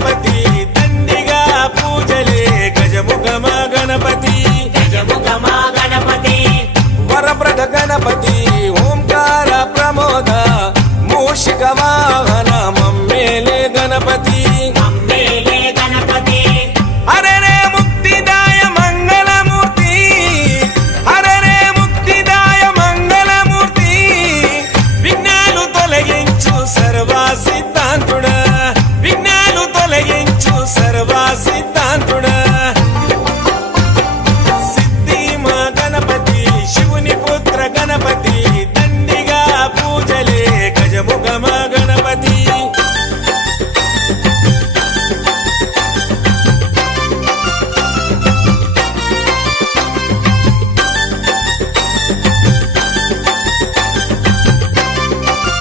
గణపతి దండిగా పూజలే గజముఖమ గణపతి వరప్రద గణపతి ఓంకార ప్రమోద మూషిక వాహన మమ్మేలే గణపతి హరరే ముక్తిదాయ మంగళమూర్తి హరరే ముక్తిదాయ మంగళమూర్తి విఘ్నాలు తొలగించు సర్వసిద్ధ